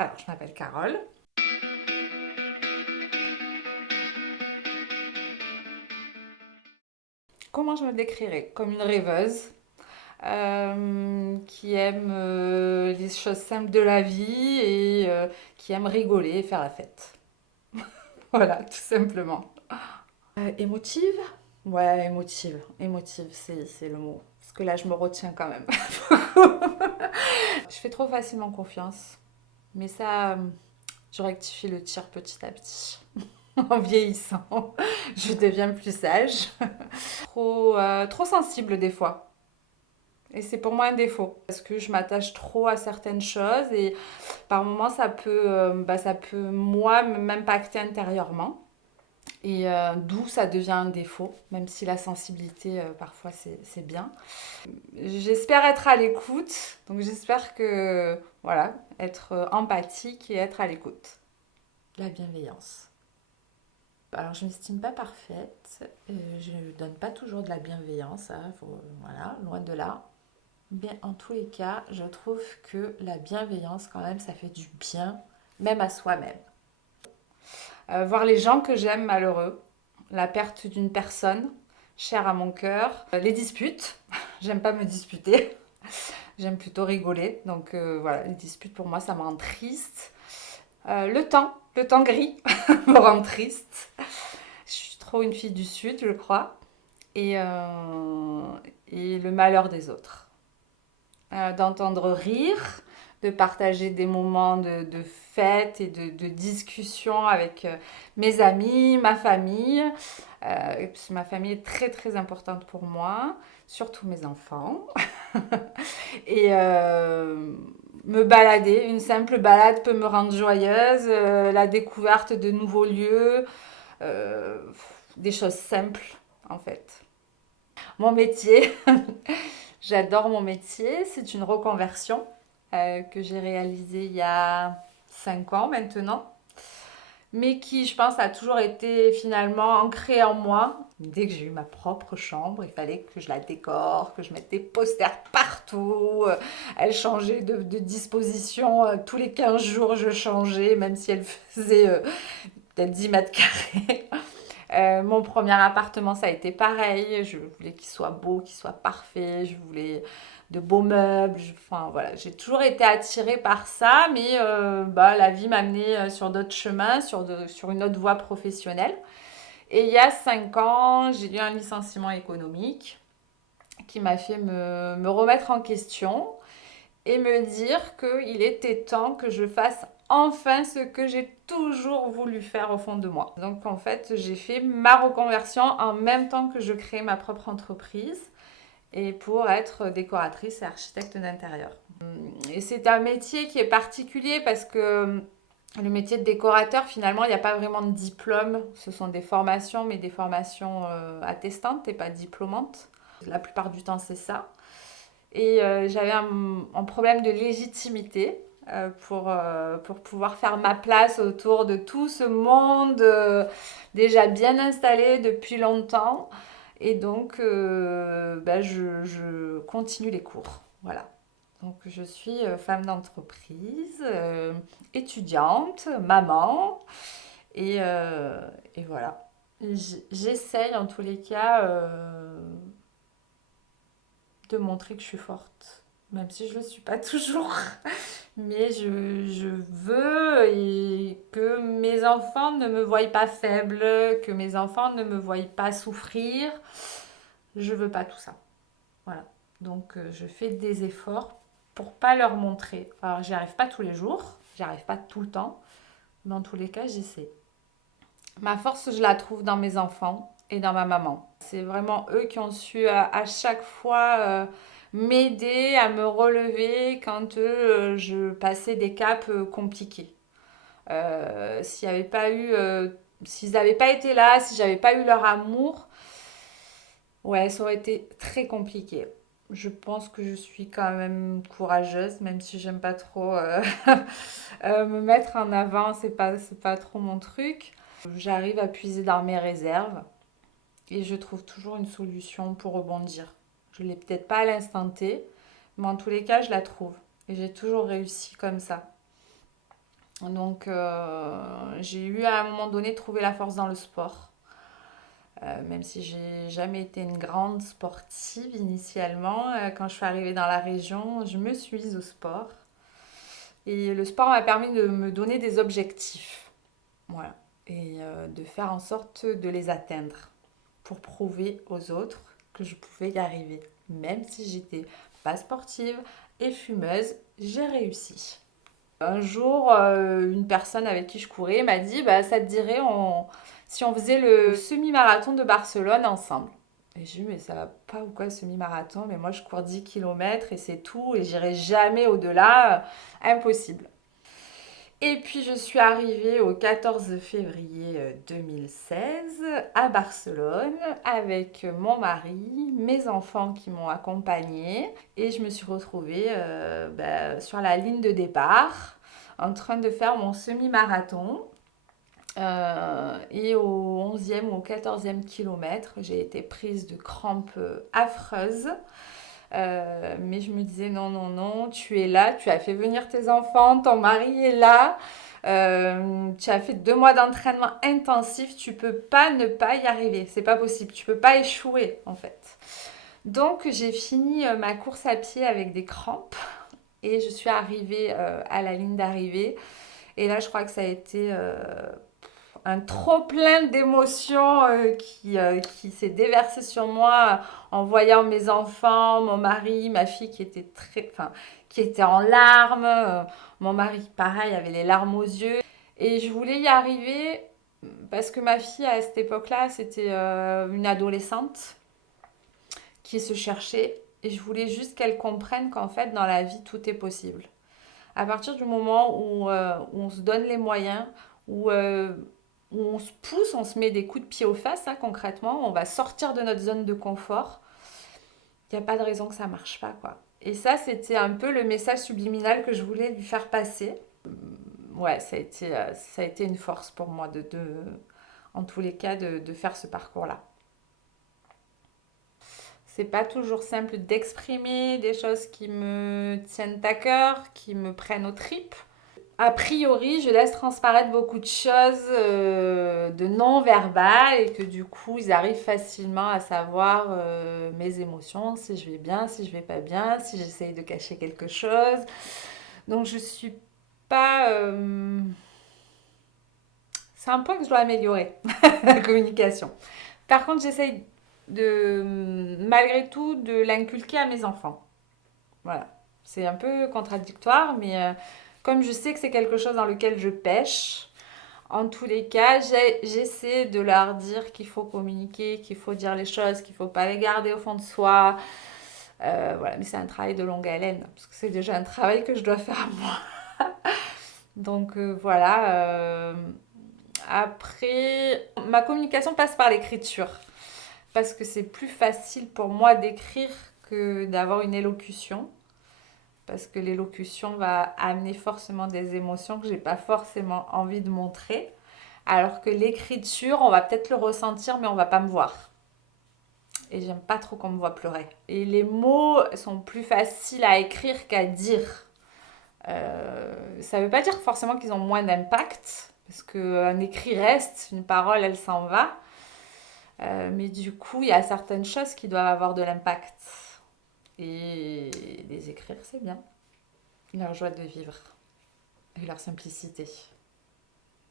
Alors, je m'appelle Carole. Comment je me décrirais? Comme une rêveuse qui aime les choses simples de la vie et qui aime rigoler et faire la fête. Voilà, tout simplement. Émotive? Ouais, émotive. Émotive, c'est le mot. Parce que là, je me retiens quand même. Je fais trop facilement confiance. Mais ça, je rectifie le tir petit à petit. En vieillissant, je deviens plus sage. Trop sensible des fois. Et c'est pour moi un défaut. Parce que je m'attache trop à certaines choses et par moments ça peut moi m'impacter intérieurement. Et d'où ça devient un défaut, même si la sensibilité parfois c'est bien. J'espère être à l'écoute, donc j'espère que voilà, être empathique et être à l'écoute. La bienveillance. Alors, je ne m'estime pas parfaite. Je ne donne pas toujours de la bienveillance. Hein, voilà, loin de là. Mais en tous les cas, je trouve que la bienveillance, quand même, ça fait du bien, même à soi-même. Voir les gens que j'aime malheureux, la perte d'une personne chère à mon cœur, les disputes. J'aime pas me disputer. J'aime plutôt rigoler. Donc voilà, les disputes pour moi, ça me rend triste. Le temps gris me rend triste. Je suis trop une fille du Sud, je crois. Et, euh, et le malheur des autres. D'entendre rire, de partager des moments de fête et de discussion avec mes amis, ma famille. Ma famille est très très importante pour moi, surtout mes enfants. Et me balader, une simple balade peut me rendre joyeuse. La découverte de nouveaux lieux, euh, des choses simples en fait. Mon métier, j'adore mon métier, c'est une reconversion que j'ai réalisée il y a 5 ans maintenant, mais qui je pense a toujours été finalement ancrée en moi. Dès que j'ai eu ma propre chambre, il fallait que je la décore, que je mette des posters partout. Elle changeait de disposition, tous les 15 jours je changeais, même si elle faisait peut-être 10 mètres carrés. Mon premier appartement, ça a été pareil. Je voulais qu'il soit beau, qu'il soit parfait. Je voulais de beaux meubles. Enfin, voilà, j'ai toujours été attirée par ça, mais la vie m'a amenée sur d'autres chemins, sur une autre voie professionnelle. Et il y a 5 ans, j'ai eu un licenciement économique qui m'a fait me remettre en question et me dire qu'il était temps que je fasse enfin ce que j'ai toujours voulu faire au fond de moi. Donc en fait, j'ai fait ma reconversion en même temps que je crée ma propre entreprise et pour être décoratrice et architecte d'intérieur. Et c'est un métier qui est particulier parce que le métier de décorateur, finalement, il n'y a pas vraiment de diplôme. Ce sont des formations, mais des formations attestantes et pas diplômantes. La plupart du temps, c'est ça. Et j'avais un problème de légitimité pour pouvoir faire ma place autour de tout ce monde déjà bien installé depuis longtemps. Et donc, je continue les cours. Voilà. Donc, je suis femme d'entreprise, étudiante, maman. Et voilà. J'essaye en tous les cas de montrer que je suis forte, même si je ne le suis pas toujours. Mais je veux que mes enfants ne me voient pas faible, que mes enfants ne me voient pas souffrir. Je veux pas tout ça. Voilà. Donc je fais des efforts pour pas leur montrer. Alors j'y arrive pas tous les jours, j'y arrive pas tout le temps, mais en tous les cas j'essaie. Ma force, je la trouve dans mes enfants et dans ma maman. C'est vraiment eux qui ont su à chaque fois m'aider à me relever quand je passais des caps compliqués. S'ils n'avaient pas été là, si j'avais pas eu leur amour, ouais, ça aurait été très compliqué. Je pense que je suis quand même courageuse, même si j'aime pas trop me mettre en avant, c'est pas trop mon truc. J'arrive à puiser dans mes réserves et je trouve toujours une solution pour rebondir. Je l'ai peut-être pas à l'instant T, mais en tous les cas, je la trouve. Et j'ai toujours réussi comme ça. Donc j'ai eu à un moment donné trouvé la force dans le sport. Même si j'ai jamais été une grande sportive initialement, quand je suis arrivée dans la région, je me suis mise au sport. Et le sport m'a permis de me donner des objectifs. Voilà. Et de faire en sorte de les atteindre pour prouver aux autres que je pouvais y arriver. Même si j'étais pas sportive et fumeuse, j'ai réussi. Un jour, une personne avec qui je courais m'a dit bah, ça te dirait si on faisait le semi-marathon de Barcelone ensemble. Et j'ai dit mais ça va pas ou quoi le semi-marathon? Mais moi je cours 10 km et c'est tout et j'irai jamais au-delà. Impossible. Et puis je suis arrivée au 14 février 2016 à Barcelone avec mon mari, mes enfants qui m'ont accompagnée et je me suis retrouvée sur la ligne de départ en train de faire mon semi-marathon. Et au 11e ou au 14e kilomètre, j'ai été prise de crampes affreuses. Mais je me disais non, non, non, tu es là, tu as fait venir tes enfants, ton mari est là, tu as fait 2 mois d'entraînement intensif, tu peux pas ne pas y arriver, c'est pas possible, tu peux pas échouer en fait. Donc j'ai fini ma course à pied avec des crampes et je suis arrivée à la ligne d'arrivée. Et là, je crois que ça a été un trop plein d'émotions qui s'est déversé sur moi en voyant mes enfants, mon mari, ma fille qui était en larmes. Mon mari, pareil, avait les larmes aux yeux. Et je voulais y arriver parce que ma fille, à cette époque-là, c'était une adolescente qui se cherchait. Et je voulais juste qu'elle comprenne qu'en fait, dans la vie, tout est possible. À partir du moment où on se donne les moyens, où, euh, où on se pousse, on se met des coups de pied aux fesses, hein, concrètement, on va sortir de notre zone de confort, il n'y a pas de raison que ça ne marche pas, quoi. Et ça, c'était un peu le message subliminal que je voulais lui faire passer. Ouais, ça a été une force pour moi en tous les cas, de faire ce parcours-là. C'est pas toujours simple d'exprimer des choses qui me tiennent à cœur, qui me prennent aux tripes. A priori, je laisse transparaître beaucoup de choses de non-verbal et que du coup, ils arrivent facilement à savoir mes émotions, si je vais bien, si je vais pas bien, si j'essaye de cacher quelque chose. Donc, je suis pas. C'est un point que je dois améliorer, la communication. Par contre, j'essaye malgré tout, de l'inculquer à mes enfants. Voilà. C'est un peu contradictoire, mais comme je sais que c'est quelque chose dans lequel je pêche, en tous les cas, j'essaie de leur dire qu'il faut communiquer, qu'il faut dire les choses, qu'il ne faut pas les garder au fond de soi. Voilà, mais c'est un travail de longue haleine, parce que c'est déjà un travail que je dois faire moi. Donc voilà. Après, ma communication passe par l'écriture, parce que c'est plus facile pour moi d'écrire que d'avoir une élocution. Parce que l'élocution va amener forcément des émotions que j'ai pas forcément envie de montrer. Alors que l'écriture, on va peut-être le ressentir, mais on va pas me voir. Et j'aime pas trop qu'on me voit pleurer. Et les mots sont plus faciles à écrire qu'à dire. Ça veut pas dire forcément qu'ils ont moins d'impact, parce qu'un écrit reste, une parole, elle s'en va. Mais du coup, il y a certaines choses qui doivent avoir de l'impact. Et les écrire, c'est bien. Leur joie de vivre et leur simplicité.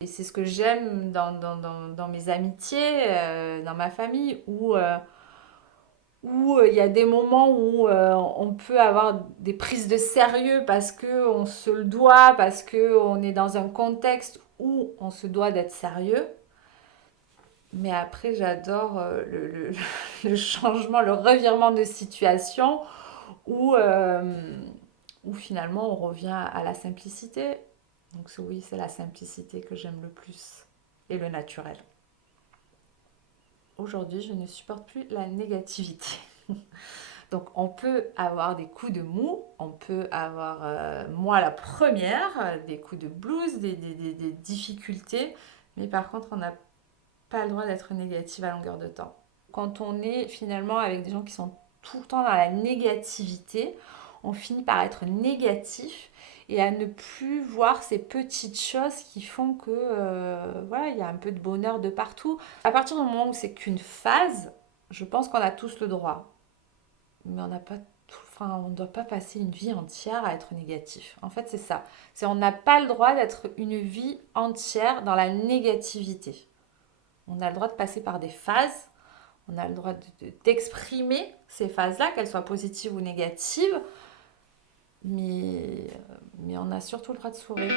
Et c'est ce que j'aime dans mes amitiés, dans ma famille, où il y a des moments où on peut avoir des prises de sérieux parce qu'on se le doit, parce qu'on est dans un contexte où on se doit d'être sérieux. Mais après, j'adore le changement, le revirement de situation où, où finalement on revient à la simplicité. Donc oui, c'est la simplicité que j'aime le plus et le naturel. Aujourd'hui, je ne supporte plus la négativité. Donc on peut avoir des coups de mou, on peut avoir, moi la première, des coups de blues, des difficultés, mais par contre on n'a pas le droit d'être négative à longueur de temps. Quand on est finalement avec des gens qui sont tout le temps dans la négativité, on finit par être négatif et à ne plus voir ces petites choses qui font que voilà, il y a un peu de bonheur de partout. À partir du moment où c'est qu'une phase, je pense qu'on a tous le droit, mais on n'a pas enfin, on ne doit pas passer une vie entière à être négatif. En fait, c'est ça. C'est on n'a pas le droit d'être une vie entière dans la négativité. On a le droit de passer par des phases. On a le droit d'exprimer ces phases-là, qu'elles soient positives ou négatives, mais on a surtout le droit de sourire.